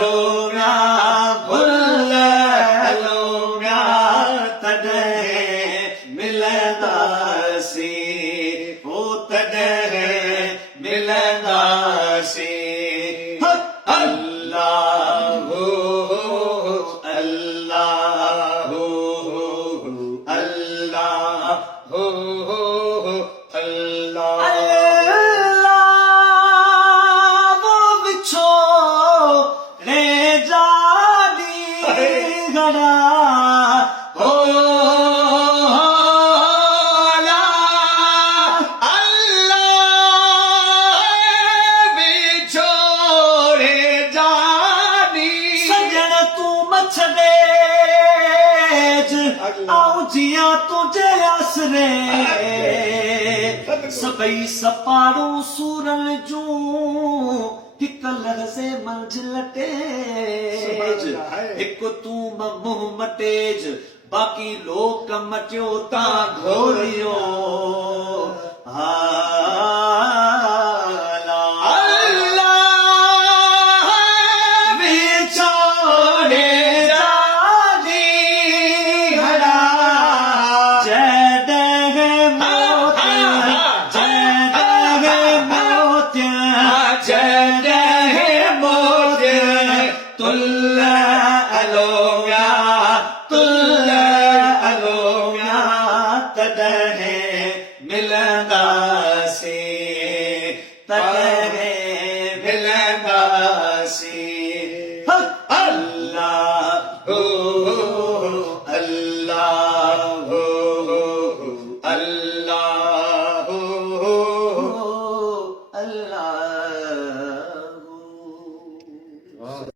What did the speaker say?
लोगा भुल लोगा तॾहिं मिलंदासीं हो तॾहिं मिलंदासीं अल्लाह अल्लाह अल्लाह अल्लाह जिया तुझे आसरे सबई सपारू सूरन जूं हिक लहज़े मंझि लटे हिक तूं मुंह मटेज बाक़ी लोक मटियो ता घोरियो Allah